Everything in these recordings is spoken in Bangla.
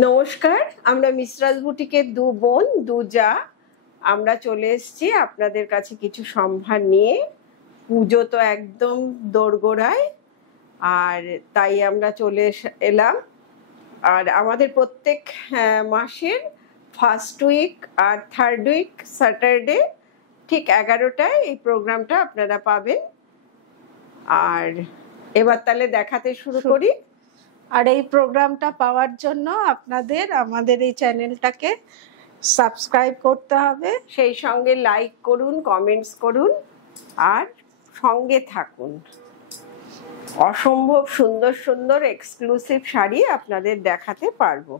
নমস্কার, আমরা মিসরাজ বুটিকের দু বোন দু যা আমরা চলে এসেছি আপনাদের কাছে কিছু সম্ভার নিয়ে। পুজো তো একদম দোরগোড়ায়, আর তাই আমরা চলে এলাম। আর আমাদের প্রত্যেক মাসের ফার্স্ট উইক আর থার্ড উইক স্যাটারডে ঠিক 11টায় এই প্রোগ্রামটা আপনারা পাবেন। আর এবার তাহলে দেখাতে শুরু করি। আর এই প্রোগ্রামটা পাওয়ার জন্য আপনাদের আমাদের এই চ্যানেলটাকে সাবস্ক্রাইব করতে হবে, সেই সঙ্গে লাইক করুন, কমেন্টস করুন আর সঙ্গে থাকুন। অসম্ভব সুন্দর সুন্দর এক্সক্লুসিভ শাড়ি আপনাদের দেখাতে পারবো।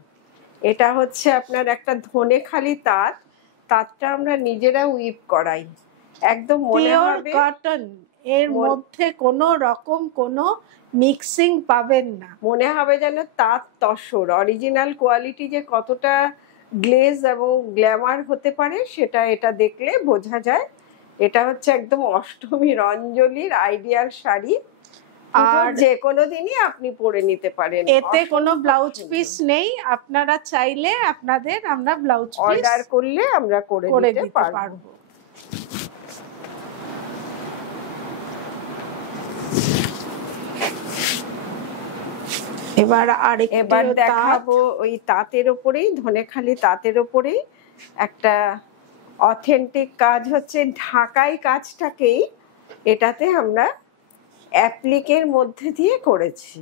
এটা হচ্ছে আপনার একটা ধনেখালি তাঁত। তাঁতটা আমরা নিজেরা উইভ করাই, একদম মনে হবে কটন, এর মধ্যে কোনো রকম কোনো মিক্সিং পাবেন না। মনে হবে যেন তাঁত তসর। অরিজিনাল কোয়ালিটি যে কতটা গ্লেজ এবং গ্ল্যামার হতে পারে সেটা এটা দেখলে বোঝা যায়। এটা হচ্ছে একদম অষ্টমীর অঞ্জলির আইডিয়াল শাড়ি, আর যে কোনো দিনই আপনি পরে নিতে পারেন। এতে কোনো ব্লাউজ পিস নেই, আপনারা চাইলে আপনাদের আমরা ব্লাউজ পিস অর্ডার করলে আমরা করে দিতে পারবো। এবার দেখাবো ওই তাঁতের ওপরেই, ধনেখালি তাঁতের ওপরেই একটা অথেন্টিক কাজ হচ্ছে ঢাকাই কাজটাকেই এটাতে আমরা অ্যাপ্লিকের মধ্যে দিয়ে করেছি।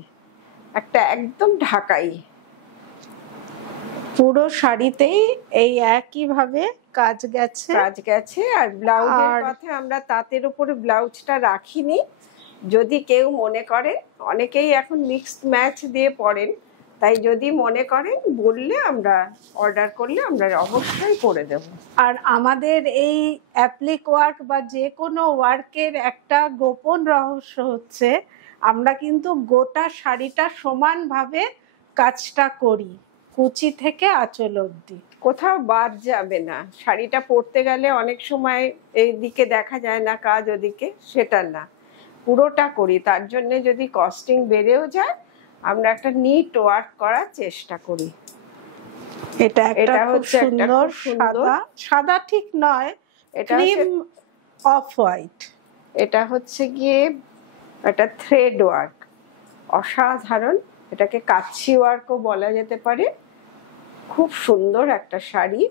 একটা একদম ঢাকাই, পুরো শাড়িতেই এই একই ভাবে কাজ গেছে। আর ব্লাউজের কথা আমরা তাঁতের উপরে ব্লাউজটা রাখিনি। যদি কেউ মনে করে, অনেকেই এখন মিক্সড ম্যাচ দিয়ে পরেন, তাই যদি মনে করেন বললে আমরা অর্ডার করলে আমরা অবশ্যই করে দেব। আর আমাদের এই অ্যাপ্লিক ওয়ার্ক বা যে কোনো ওয়ার্কের একটা গোপন রহস্য হচ্ছে আমরা কিন্তু গোটা শাড়িটা সমানভাবে কাজটা করি, কুচি থেকে আঁচল অবধি, কোথাও বাদ যাবে না। শাড়িটা পরতে গেলে অনেক সময় এই দিকে দেখা যায় না কাজ, ওদিকে, সেটা না, পুরোটা করি। তার জন্য যদি কস্টিং বেড়েও যায় আমরা একটা নিট ওয়ার্ক করার চেষ্টা করি। এটা হচ্ছে সুন্দর সাদা ঠিক নয়, এটা অফ হোয়াইট। এটা হচ্ছে গিয়ে একটা থ্রেড ওয়ার্ক, অসাধারণ। এটাকে কাচ্ছি ওয়ার্কও বলা যেতে পারে। খুব সুন্দর একটা শাড়ি,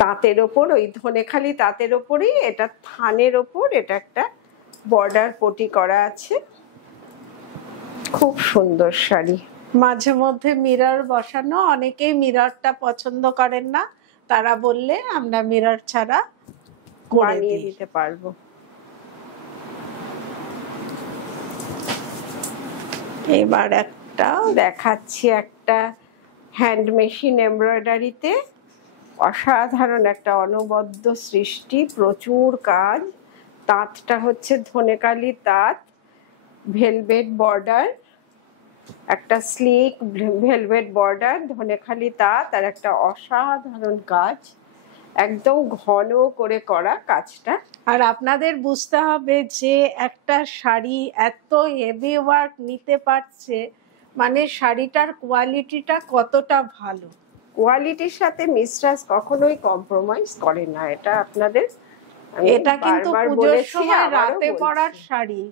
তাঁতের ওপর, ওই ধনেখালি তাঁতের ওপরই এটা থানের ওপর এটা একটা বর্ডার পটি করা আছে। খুব সুন্দর শাড়ি। মাঝে মধ্যে মিরর বসানো, অনেকেই মিররটা পছন্দ করেন না, তারা বললে আমরা মিরর ছাড়া বানিয়ে দিতে পারবো। এবার একটা দেখাচ্ছি, একটা হ্যান্ড মেশিন এমব্রয়ডারিতে অসাধারণ একটা অনবদ্য সৃষ্টি, প্রচুর কাজ। তাঁতটা হচ্ছে ধনেখালি তাঁত, ভেলভেট বর্ডার, একটা স্লিক ভেলভেট বর্ডার, ধনেখালি তাঁত, আর একটা অসাধারণ কাজ, একদম ঘন করে করা কাজটা। আর আপনাদের বুঝতে হবে যে একটা শাড়ি এত হেভি ওয়ার্ক নিতে পারছে মানে শাড়িটার কোয়ালিটিটা কতটা ভালো। কোয়ালিটির সাথে মিস্ট্রাস কখনোই কম্প্রোমাইজ করে না। এটা আপনাদের, এটা কিন্তু পুজোর সময় রাতে পরার শাড়ি,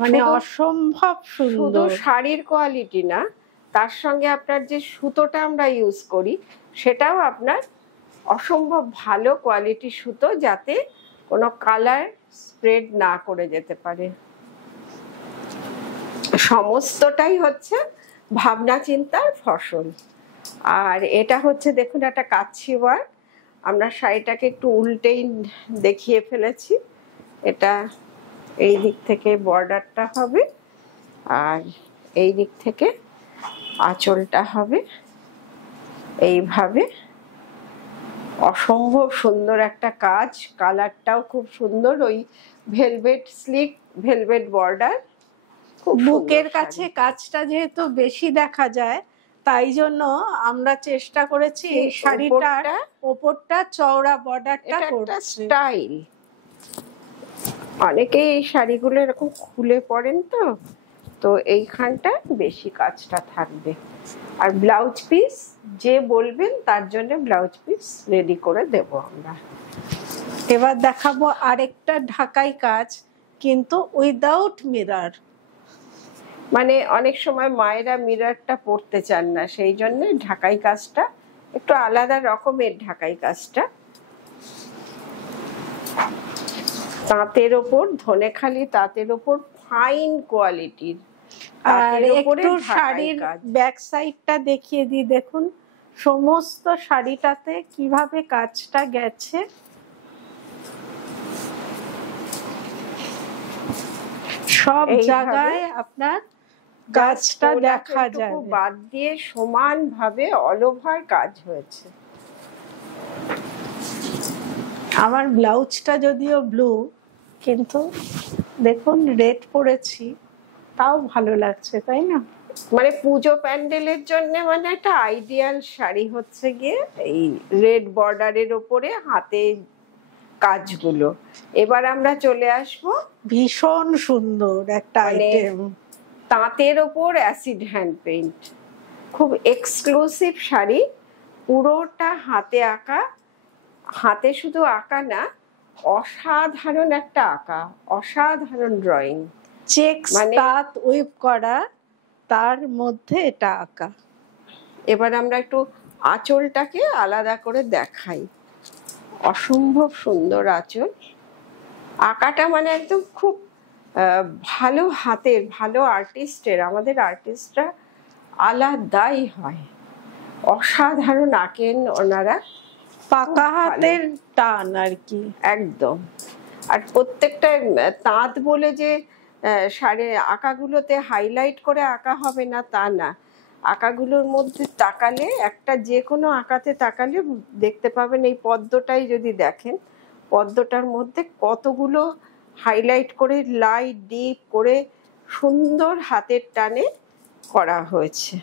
মানে অসম্ভব সুন্দর। শুধু শাড়ির কোয়ালিটি না, তার সঙ্গে আপনার যে সুতোটা আমরা ইউজ করি সেটাও আপনার অসম্ভব ভালো কোয়ালিটি সুতো, যাতে কোনো কালার স্প্রেড না করে যেতে পারে। সমস্তটাই হচ্ছে ভাবনা চিন্তার ফসল। আর এটা হচ্ছে দেখুন একটা কাচ্ছি ওয়ার্ক। আমরা শাড়িটাকে একটু উল্টেই দেখিয়ে ফেলেছি। এটা এই দিক থেকে বর্ডারটা হবে আর এই দিক থেকে আঁচলটা হবে এইভাবে। অসম্ভব সুন্দর একটা কাজ, কালারটাও খুব সুন্দর, ওই ভেলভেট স্লিক ভেলভেট বর্ডার। বুকের কাছে কাজটা যেহেতু বেশি দেখা যায়, তাই জন্য আমরা চেষ্টা করেছি এই শাড়িটার ওপরটা চওড়া বর্ডারটা করতে। স্টাইল, অনেকেই এই শাড়িগুলো এরকম খুলে পরেন, তো তো এইখানটা বেশি কাজটা থাকবে। আর ব্লাউজ পিস যে বলবেন তার জন্য ব্লাউজ পিস রেডি করে দেব আমরা। এবার দেখাবো আরেকটা ঢাকাই কাজ, কিন্তু উইদাউট মিরর। মানে অনেক সময় মায়েরা মিররটা পরতে চান না, সেই জন্য ঢাকাই কাজটা একটু আলাদা রকমের। ঢাকাই কাজটা তাঁতের ওপর, ধনেখালি তাঁতের ওপর ফাইন কোয়ালিটির। আর একটু শাড়ির ব্যাক সাইডটা দেখিয়ে দিই, দেখুন সমস্ত শাড়িটাতে কিভাবে কাজটা গেছে। সব জায়গায় আপনার কাজটা দেখা যায়, বাদ দিয়ে সমান ভাবে অল ওভার কাজ হয়েছে। আমার ব্লাউজটা যদিও ব্লু, কিন্তু দেখুন রেড পরেছি, তাও ভালো লাগছে, তাই না? মানে পুজো প্যান্ডেলের জন্য মানে একটা আইডিয়াল শাড়ি হচ্ছে গিয়ে এই রেড বর্ডারের ওপরে হাতে কাজগুলো। এবার আমরা চলে আসবো ভীষণ সুন্দর একটা আইটেম, তাঁতের ওপর অ্যাসিড হ্যান্ড পেইন্ট। খুব এক্সক্লুসিভ শাড়ি, পুরোটা হাতে আঁকা। হাতে শুধু আঁকা না, অসাধারণ একটা আঁকা, অসাধারণ ড্রয়িং। চেকস তাঁত উইভ করা, তার মধ্যে এটা আঁকা। এবার আমরা একটু আঁচলটাকে আলাদা করে দেখাই। অসম্ভব সুন্দর আঁচল। আঁকাটা মানে একদম খুব ভালো হাতের, ভালো আর্টিস্টের। আমাদের আর্টিস্টরা আলাদাই হয়, অসাধারণ আঁকেন ওনারা। পাকা হাতের টান আর কি, একদম। আর প্রত্যেকটা তাঁত বলে যে শাড়ির আঁকাগুলোতে হাইলাইট করে আঁকা হবে না তা না। আঁকাগুলোর মধ্যে তাকালে, একটা যে কোনো আঁকাতে তাকালে দেখতে পাবেন, এই পদ্মটাই যদি দেখেন, পদ্মটার মধ্যে কতগুলো হাইলাইট করে লাইট ডিপ করে সুন্দর হাতের টানে করা হয়েছে।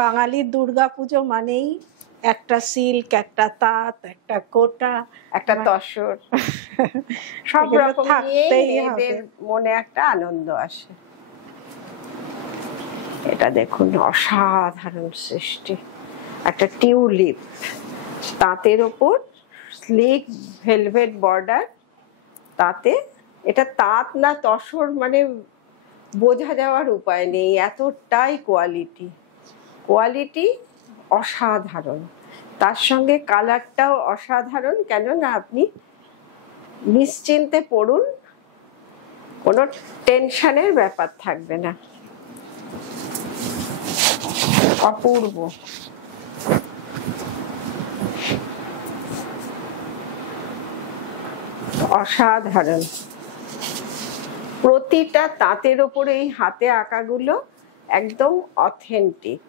বাঙালির দুর্গাপুজো মানেই একটা সিল্ক, একটা তাঁত, একটা কোটা, একটা তসর, সব রকম নিয়ে মনে একটা আনন্দ আসে। এটা দেখুন অসাধারণ সৃষ্টি, একটা টিউলিপ তাঁতের ওপর স্লিক ভেলভেট বর্ডার। তাতে এটা তাঁত না তসর মানে বোঝা যাওয়ার উপায় নেই, এতটাই কোয়ালিটি। কোয়ালিটি অসাধারণ, তার সঙ্গে কালারটাও অসাধারণ। কেননা আপনি নিশ্চিন্তে পড়ুন, কোনো টেনশনের ব্যাপার থাকবে না। অপূর্ব। অসাধারণ। প্রতিটা তাঁতের ওপরে এই হাতে আঁকাগুলো একদম অথেন্টিক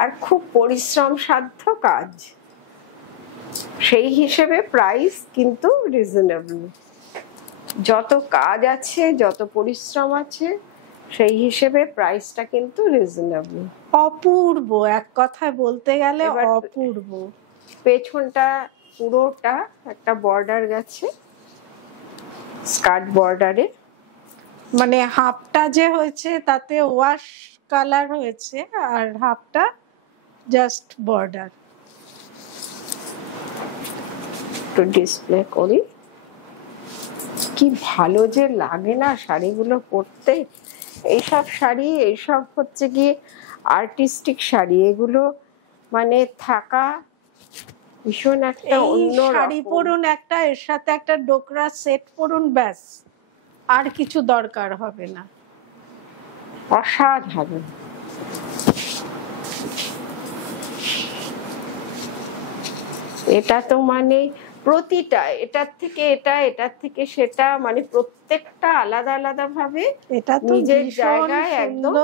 আর খুব পরিশ্রম সাধ্য কাজ। সেই হিসেবে প্রাইস কিন্তু রিজনেবল। যত কাজ আছে, যত পরিশ্রম আছে, সেই হিসেবে প্রাইসটা কিন্তু রিজনেবল। অপূর্ব, এক কথায় বলতে গেলে অপূর্ব। পেছনটা পুরোটা একটা বর্ডার গেছে, স্কার্ট বর্ডারে। মানে হাফটা যে হয়েছে তাতে ওয়াশ কালার হয়েছে, আর হাফটা জাস্ট বর্ডার। একটু ডিসপ্লে করি, কি ভালো যে লাগে না শাড়িগুলো পরতে। এইসব শাড়ি, এইসব হচ্ছে গিয়ে আর্টিস্টিক শাড়ি, এগুলো মানে থাকা ভীষণ একটা অন্য শাড়ি পরুন একটা, এর সাথে একটা ডোকরা সেট পরুন, ব্যাস আর কিছু দরকার হবে না। অসাধারণ। এটা তো মানে প্রতিটা, এটার থেকে এটা, এটার থেকে সেটা, মানে প্রত্যেকটা আলাদা আলাদা ভাবে এটা তো নিজের জায়গায় একদম,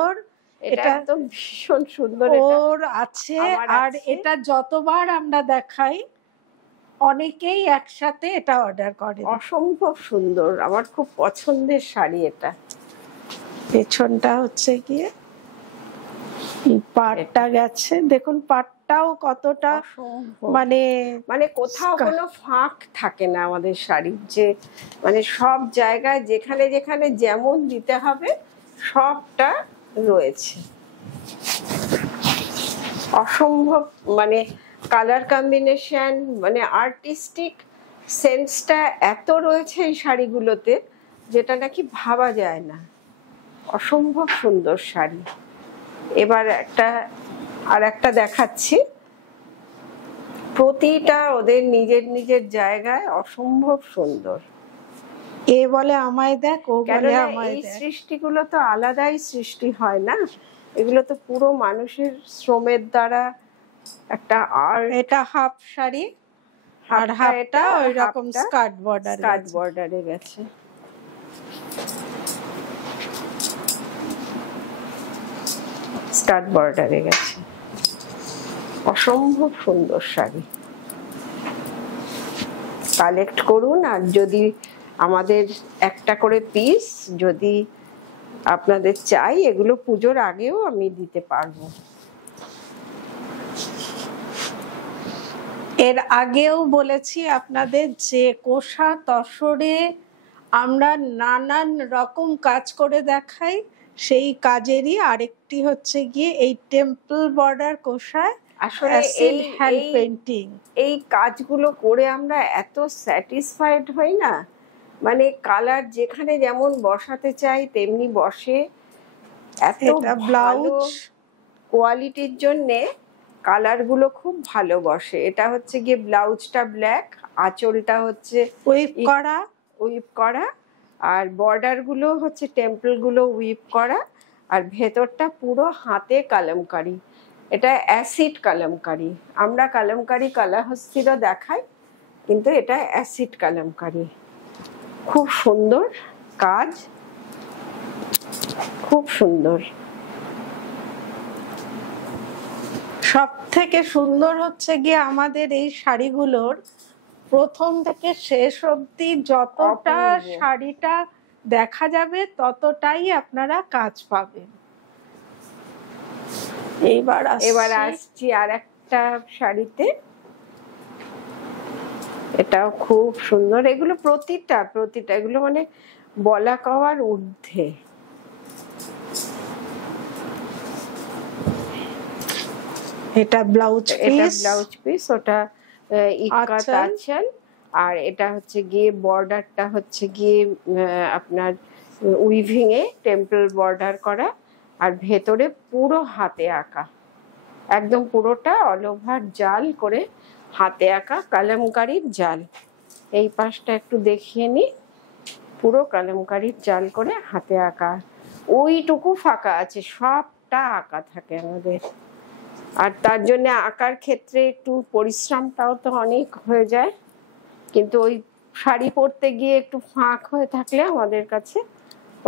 এটা একদম ভীষণ সুন্দর ওর আছে। আর এটা যতবার আমরা দেখাই, অনেকেই একসাথে এটা অর্ডার করে। অসম্ভব সুন্দর, আমার খুব পছন্দের শাড়ি এটা। পেছনটা হচ্ছে গিয়ে পাটটা গেছে, দেখুন পাট হাতটাও কতটা অসম্ভব। মানে মানে কোথাও কোনো ফাঁক থাকে না আমাদের শাড়ির, যে মানে সব জায়গায় যেখানে যেখানে যেমন দিতে হবে সবটা রয়েছে। অসম্ভব, মানে কালার কম্বিনেশন, মানে আর্টিস্টিক সেন্সটা এত রয়েছে এই শাড়িগুলোতে, যেটা নাকি ভাবা যায় না। অসম্ভব সুন্দর শাড়ি। এবার আর একটা দেখাচ্ছি। প্রতিটা ওদের নিজের নিজের জায়গায় অসম্ভব সুন্দর। এ বলে আমায় দেখ, ও বলে কেননা আমায় এই দেখ। সৃষ্টিগুলো তো আলাদাই সৃষ্টি হয় না, এগুলো তো পুরো মানুষের শ্রমের দ্বারা একটা আর্ট। এটা হাফ শাড়ি, আর হাফটা ওই রকম স্কার্ট বর্ডারে গেছে। স্কার্ট বর্ডারে গেছে। অসম্ভব সুন্দর শাড়ি। কালেক্ট করুন, আর যদি আমাদের একটা করে পিস যদি আপনাদের চাই, এগুলো পুজোর আগেও আমি দিতে পারবো। এর আগেও বলেছি আপনাদের যে কোষা তসরে আমরা নানান রকম কাজ করে দেখাই, সেই কাজেরই আরেকটি হচ্ছে গিয়ে এই টেম্পল বর্ডার কোষায় আসলে হ্যান্ড পেইন্টিং। এই কাজগুলো করে আমরা এত স্যাটিসফাইড হই না, মানে কালার যেখানে যেমন বসাতে চাই তেমনি বসে। এত ব্লাউজ কোয়ালিটির জন্যে কালারগুলো খুব ভালো বসে। এটা হচ্ছে গিয়ে ব্লাউজটা ব্ল্যাক, আঁচলটা হচ্ছে উইপ করা, আর বর্ডারগুলো হচ্ছে টেম্পলগুলো উইপ করা, আর ভেতরটা পুরো হাতে কালামকারি। এটা অ্যাসিড কালামকারি। আমরা কালামকারি কালাহস্তিরও দেখাই, কিন্তু এটা অ্যাসিড কালামকারি। খুব সুন্দর কাজ, খুব সুন্দর। সব থেকে সুন্দর হচ্ছে গিয়ে আমাদের এই শাড়িগুলোর প্রথম থেকে শেষ অবধি যতটা শাড়িটা দেখা যাবে ততটাই আপনারা কাজ পাবেন। এবার আসছি আর একটা শাড়িতে। এটাও খুব সুন্দর। এগুলো প্রতিটা এগুলো মানে বলা কওয়ার ঊর্ধ্বে। এটা ব্লাউজ পিস, ওটা ইক্কাত আঁচল, আর এটা হচ্ছে গিয়ে বর্ডারটা হচ্ছে গিয়ে আপনার উইভিং এ টেম্পল বর্ডার করা, আর ভেতরে পুরো হাতে আঁকা, একদম পুরোটা অল ওভার জাল করে হাতে আঁকা কালামকারির জাল। এই পাশটা একটু দেখিয়ে নি, পুরো কালামকারির জাল করে হাতে আঁকা। ওইটুকু ফাঁকা আছে, সবটা আঁকা থাকে আমাদের। আর তার জন্য আঁকার ক্ষেত্রে একটু পরিশ্রমটাও তো অনেক হয়ে যায়, কিন্তু ওই শাড়ি পরতে গিয়ে একটু ফাঁক হয়ে থাকলে আমাদের কাছে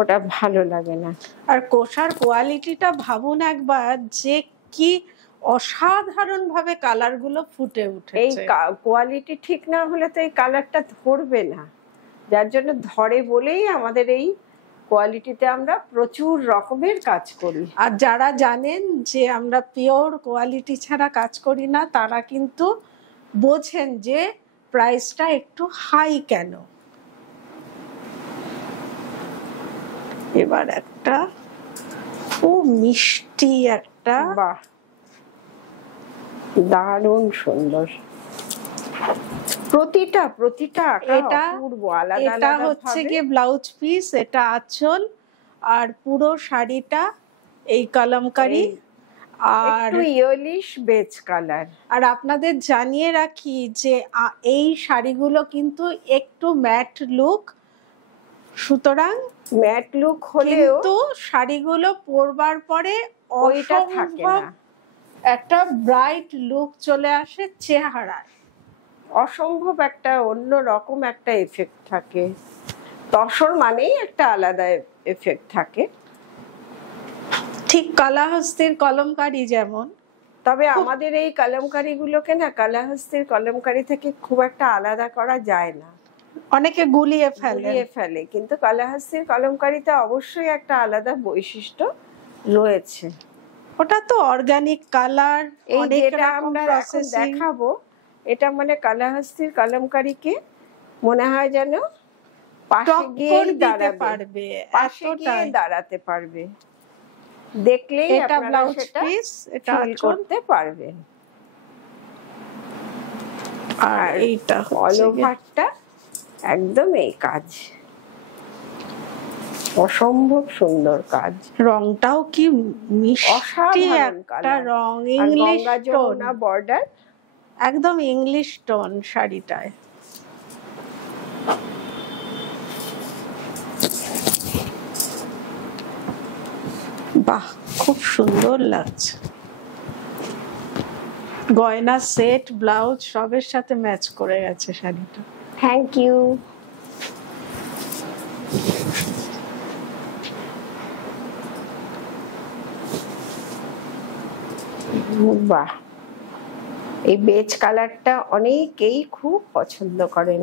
ওটা ভালো লাগে না। আর কোষার কোয়ালিটিটা ভাবুন একবার, যে কি অসাধারণ ভাবে কালার গুলো ফুটে উঠেছে। এই কোয়ালিটি ঠিক না হলে তো এই কালারটা ধরবে না, যার জন্য ধরে বলেই আমাদের এই কোয়ালিটিতে আমরা প্রচুর রকমের কাজ করি। আর যারা জানেন যে আমরা পিওর কোয়ালিটি ছাড়া কাজ করি না, তারা কিন্তু বোঝেন যে প্রাইসটা একটু হাই কেন। এবার একটা খুব মিষ্টি একটা, বাহ, দারুণ সুন্দর। প্রতিটা এটা হচ্ছে গিয়ে ব্লাউজ পিস, এটা আঁচল, আর পুরো শাড়িটা এই কালামকারি, আর ইয়েলিশ বেজ কালার। আর আপনাদের জানিয়ে রাখি যে এই শাড়িগুলো কিন্তু একটু ম্যাট লুক, সুতরাং ম্যাট লুক হলেও কিন্তু শাড়িগুলো পরবার পরে ওইটা থাকে না, একটা ব্রাইট লুক চলে আসে চেহারায়। অসম্ভব একটা অন্য রকম একটা এফেক্ট থাকে। তসর মানেই একটা আলাদা এফেক্ট থাকে, ঠিক কালাহস্তির কলমকারি যেমন। তবে আমাদের এই কলমকারি গুলোকে না কালাহস্তির কলমকারি থেকে খুব একটা আলাদা করা যায় না, অনেকে গুলিয়ে ফেলে, কিন্তু কালাহস্তির কলমকারিতে অবশ্যই একটা আলাদা বৈশিষ্ট্য রয়েছে। ওটা তো অর্গানিক কালার, এই অনেক যেটা রকম আমরা এখন প্রসেসিং। দেখাবো এটা মানে কালাহস্তির কলমকারীকে মনে হয় যেন পাশে গিয়ে পারবে, পাশে গিয়ে দাঁড়াতে পারবে, দেখলেই এটা আপনারা ব্লাউজ সেটা পিস, এটা ফিল করতে পারবেন। আর এইটা অল ওভারটা একদম এই কাজ, অসম্ভব সুন্দর কাজ। রংটাও কি মিষ্টি একটা রং, ইংলিশ টোন বর্ডার, একদম ইংলিশ টোন শাড়িটায়। বাহ, খুব সুন্দর লাগছে। গয়না সেট, ব্লাউজ সবের সাথে ম্যাচ করে গেছে শাড়িটা। Thank you. বাহ, এই বেজ কালারটা অনেকেই খুব পছন্দ করেন।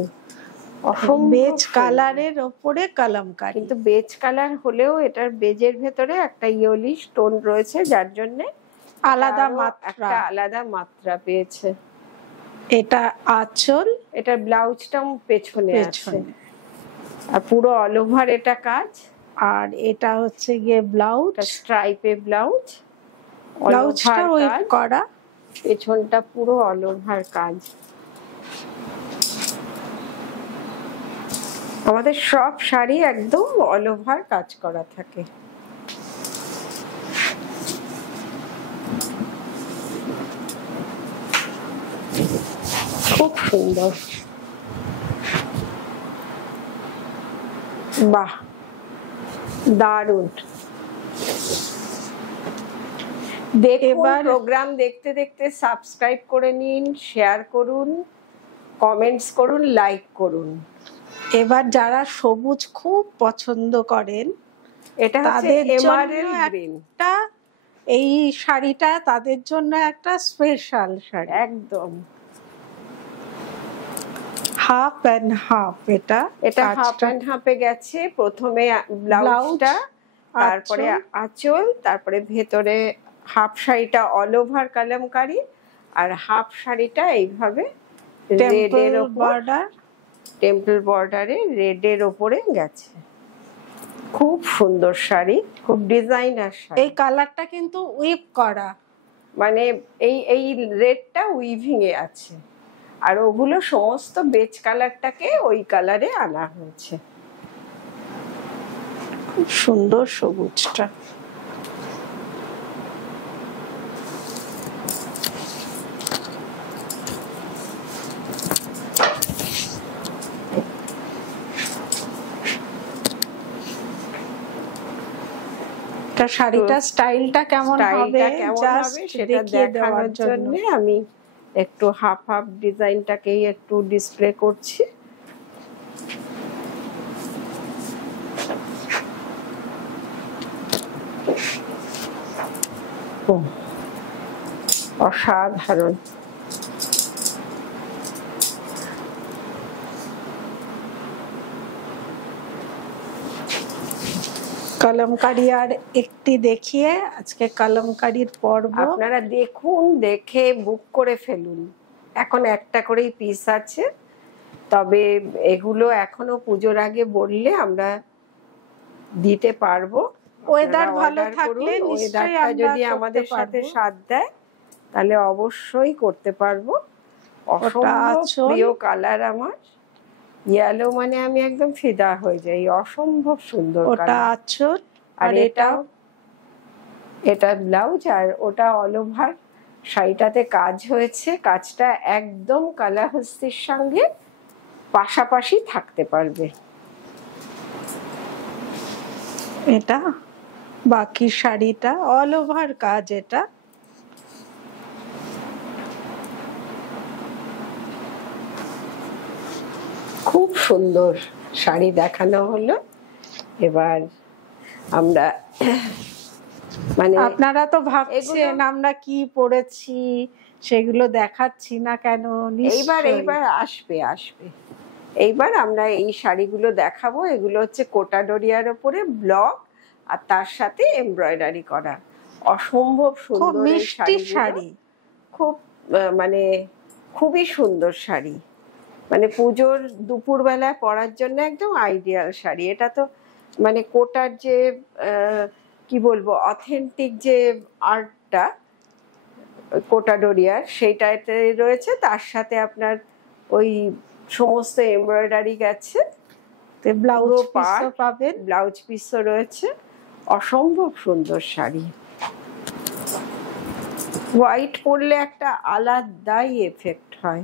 বেজ কালারের ওপরে কলমকারী, কিন্তু বেজ কালার হলেও এটার বেজের ভেতরে একটা ইয়েলিশ টোন রয়েছে, যার জন্য আলাদা মাত্রা পেয়েছে। এটা আঁচল, এটা ব্লাউজটা পেছনে আছে, আর পুরো অল ওভার এটা কাজ। আর এটা হচ্ছে গিয়ে ব্লাউজ, স্ট্রাইপে ব্লাউজ, ব্লাউজটা ওয়েভ করা, পেছনটা পুরো অল ওভার কাজ। আমাদের সব শাড়ি একদম অল ওভার কাজ করা থাকে। খুব সুন্দর, বাহ, দারুণ। এবার প্রোগ্রাম দেখতে দেখতে সাবস্ক্রাইব করে নিন, শেয়ার করুন, কমেন্টস করুন, লাইক করুন। এবার যারা সবুজ খুব পছন্দ করেন, এটা হচ্ছে এমারেল্ড গ্রিন, এই শাড়িটা তাদের জন্য একটা স্পেশাল শাড়ি, একদম হাফ এন্ড হাফ। এটা হাফ এন্ড হাফে গেছে। প্রথমে ব্লাউজটা, তারপরে আঁচল, তারপরে ভেতরে হাফ শাড়িটা অল ওভার কলমকারী, আর হাফ শাড়িটা এইভাবে রেডের বর্ডার, টেম্পল বর্ডারে রেডের ওপরে গেছে। খুব সুন্দর শাড়ি, খুব ডিজাইনার শাড়ি। এই কালারটা কিন্তু উইভ করা, মানে এই রেডটা উইভিং এ আছে, আর ওগুলো সমস্ত বেজ কালারটাকে ওই কালারে আনা হয়েছে। খুব সুন্দর সবুজটা। শাড়িটা স্টাইলটা কেমন হবে সেটা দেখানোর জন্য আমি একটু হাফ হাফ ডিজাইনটাকেই একটু ডিসপ্লে করছি। অসাধারণ। কলমকারী আর একটি দেখিয়ে আজকে কলমকারীর পর্ব। আপনারা দেখুন, দেখে বুক করে ফেলুন। এখন একটা করেই পিস আছে, তবে এগুলো এখনো পুজোর আগে বললে আমরা দিতে পারবো। ওয়েদার ভালো থাকলে ওয়েদারটা যদি আমাদের সাথে সাথ দেয় তাহলে অবশ্যই করতে পারবো। অসম্ভব প্রিয় কালার আমার, ইয়েলো মানে আমি একদম ফিদা হয়ে যাই। অসম্ভব সুন্দর ওটা আঁচল, আর এটা ব্লাউজ, আর ওটা অল ওভার শাড়িটাতে কাজ হয়েছে। কাজটা একদম কালাহস্তির সঙ্গে পাশাপাশি থাকতে পারবে। এটা বাকি শাড়িটা অল ওভার কাজ। এটা খুব সুন্দর শাড়ি দেখানো হলো। এবার আমরা মানে আপনারা তো ভাবছেন আমরা কি পরেছি সেগুলো দেখাচ্ছি না কেন। এইবার আসবে এইবার আমরা এই শাড়িগুলো দেখাবো। এগুলো হচ্ছে কোটা ডোরিয়ার ওপরে ব্লক আর তার সাথে এমব্রয়ডারি করা। অসম্ভব খুব সুন্দর এই মিষ্টি শাড়িগুলো। শাড়ি। খুব মানে খুবই সুন্দর শাড়ি, মানে পুজোর দুপুরবেলায় পরার জন্য একদম আইডিয়াল শাড়ি। এটা তো মানে কোটার যে কি বলবো অথেন্টিক যে আর্টটা কোটা ডোরিয়ার সেইটাতে রয়েছে, তার সাথে আপনার ওই সমস্ত এমব্রয়ডারি গেছে, ব্লাউজ পুরো পিসও পাবেন। ব্লাউজ পিসও রয়েছে। অসম্ভব সুন্দর শাড়ি। হোয়াইট পরলে একটা আলাদাই এফেক্ট হয়,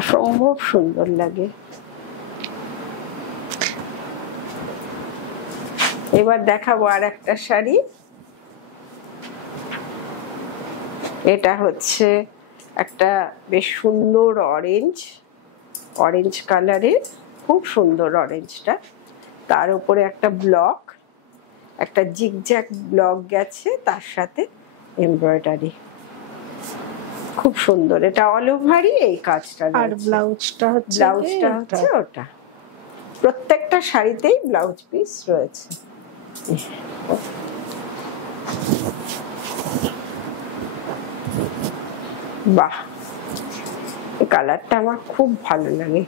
অসম্ভব সুন্দর লাগে। এবার দেখাবো আর একটা শাড়ি। এটা হচ্ছে একটা বেশ সুন্দর অরেঞ্জ কালারের, খুব সুন্দর অরেঞ্জটা। তার উপরে একটা ব্লক, একটা জিগজ্যাগ ব্লক গেছে, তার সাথে এমব্রয়ডারি, খুব সুন্দর। এটা অল ওভারই এই কাজটা। আর ব্লাউজটা হচ্ছে ওটা। প্রত্যেকটা শাড়িতেই ব্লাউজ পিস রয়েছে। বাহ, এই কালারটা আমার খুব ভালো লাগে।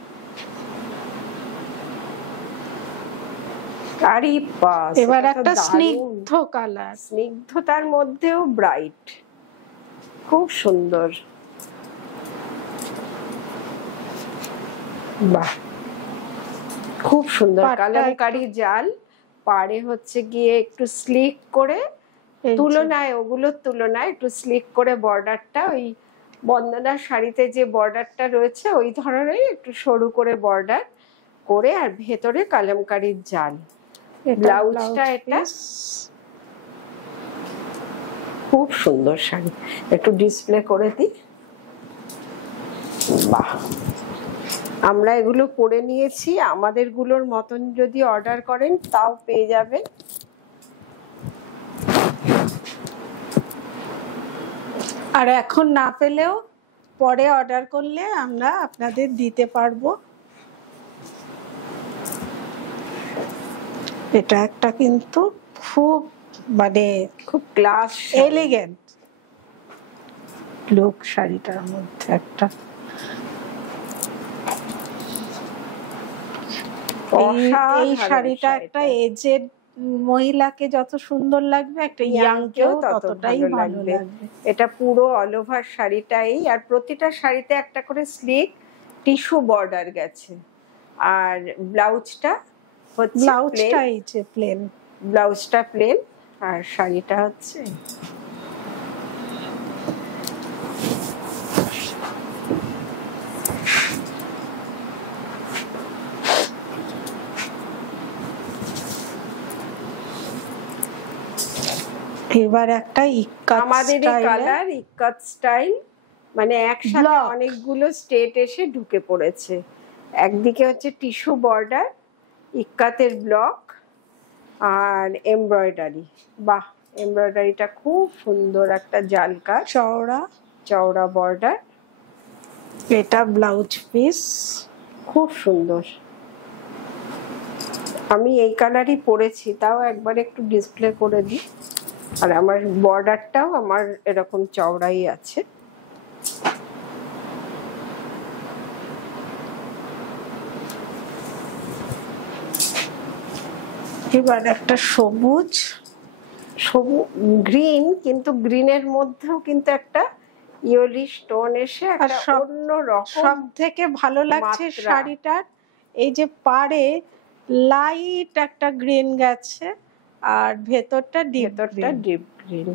এবার একটা স্নিগ্ধ কালার, স্নিগ্ধতার মধ্যেও ব্রাইট, খুব সুন্দর। বাহ, খুব সুন্দর কালামকারী জাল। পাড়ে হচ্ছে গিয়ে একটু স্লিক করে, ওগুলোর তুলনায় একটু স্লিক করে বর্ডারটা, ওই বন্দনার শাড়িতে যে বর্ডারটা রয়েছে ওই ধরনের একটু সরু করে বর্ডার করে, আর ভেতরে কালামকারীর জাল। ব্লাউজটা এটা খুব সুন্দর শাড়ি, একটু ডিসপ্লে করে দিই। বাহ, আমরা এগুলো পরে নিয়েছি, আমাদের গুলোর মতন যদি অর্ডার করেন তাও পেয়ে যাবেন। আর এখন না পেলেও পরে অর্ডার করলে আমরা আপনাদের দিতে পারবো। এটা একটা কিন্তু খুব মানে খুব ক্লাস এলিগেন্ট লুক শাড়িটার মধ্যে একটা। এই শাড়িটা একটা এজেড মহিলাকে যত সুন্দর লাগবে, একটা ইয়াং কেও ততটাই ভালো লাগবে। এটা পুরো অল ওভার শাড়িটাই, আর প্রতিটা শাড়িতে একটা করে স্লিক টিস্যু বর্ডার গেছে। আর ব্লাউজটা হচ্ছে প্লেন, ব্লাউজটা প্লেন, আর শাড়িটা হচ্ছে এবার একটা আমাদের কালার ইক্কাত স্টাইল, মানে একসাথে অনেকগুলো স্টেট এসে ঢুকে পড়েছে। একদিকে হচ্ছে টিস্যু বর্ডার, ইক্কাতের ব্লক, আর এমব্রয়ডারি। বাহ, এমব্রয়ডারিটা খুব সুন্দর, একটা জাল কাজ, চওড়া বর্ডার। এটা ব্লাউজ পিস, খুব সুন্দর। আমি এই কালারই পরেছি, তাও একবার একটু ডিসপ্লে করে দিই। আর আমার বর্ডারটাও আমার এরকম চওড়াই আছে। এবার একটা সবুজ গ্রিন, কিন্তু গ্রিনের মধ্যেও কিন্তু একটা ইয়েলো স্টোন এসে একটা অন্য রকম। সব থেকে ভালো লাগছে শাড়িটার এই যে পাড়ে লাইট একটা গ্রিন গেছে, আর ভেতরটা ডিপ গ্রিন,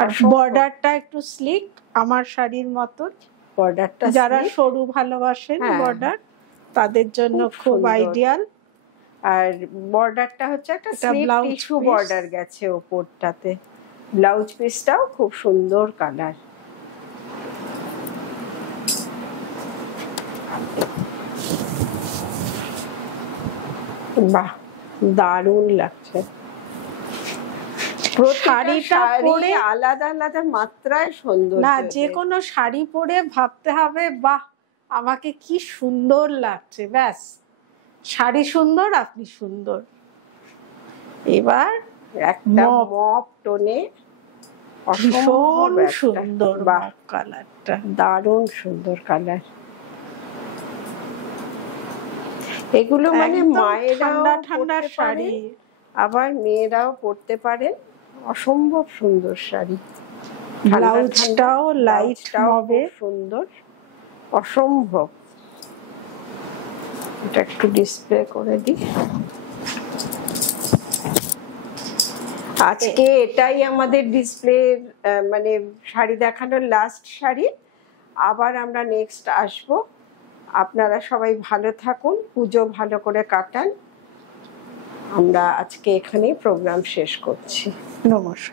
আর বর্ডারটা একটু স্লিক, আমার শাড়ির মতন। বর্ডারটা যারা সরু ভালোবাসেন বর্ডার, তাদের জন্য খুব আইডিয়াল। আর বর্ডারটা হচ্ছে একটা টিস্যু বর্ডার গেছে ওপরটাতে। ব্লাউজ পিসটাও খুব সুন্দর কালার। বাহ, দারুণ লাগছে। শাড়িটা পরে আলাদা আলাদা মাত্রায় সুন্দর। না, যে কোনো শাড়ি পরে ভাবতে হবে বাহ আমাকে কি সুন্দর লাগছে, ব্যাস শাড়ি সুন্দর, আপনি সুন্দর। এবার একটা মপ। মপ টোনে ভীষণ অসম্ভব একটা, সুন্দর বাহ, কালারটা। দারুণ সুন্দর কালার। এগুলো মানে একদম মায়েরাও ঠান্ডা ঠান্ডা পরতে শাড়ি। পারেন, আবার মেয়েরাও পরতে পারেন। অসম্ভব সুন্দর শাড়ি। ঠান্ডা ঠান্ডা, ব্লাউজটাও লাইট ব্লাউজটাও মবে। খুব সুন্দর, অসম্ভব। এটা একটু ডিসপ্লে করে দিই। আজকে এটাই আমাদের ডিসপ্লে, মানে শাড়ি দেখানোর লাস্ট শাড়ি। আবার আমরা নেক্সট আসব। আপনারা সবাই ভালো থাকুন, পুজো ভালো করে কাটান। আমরা আজকে এখানেই প্রোগ্রাম শেষ করছি। নমস্কার।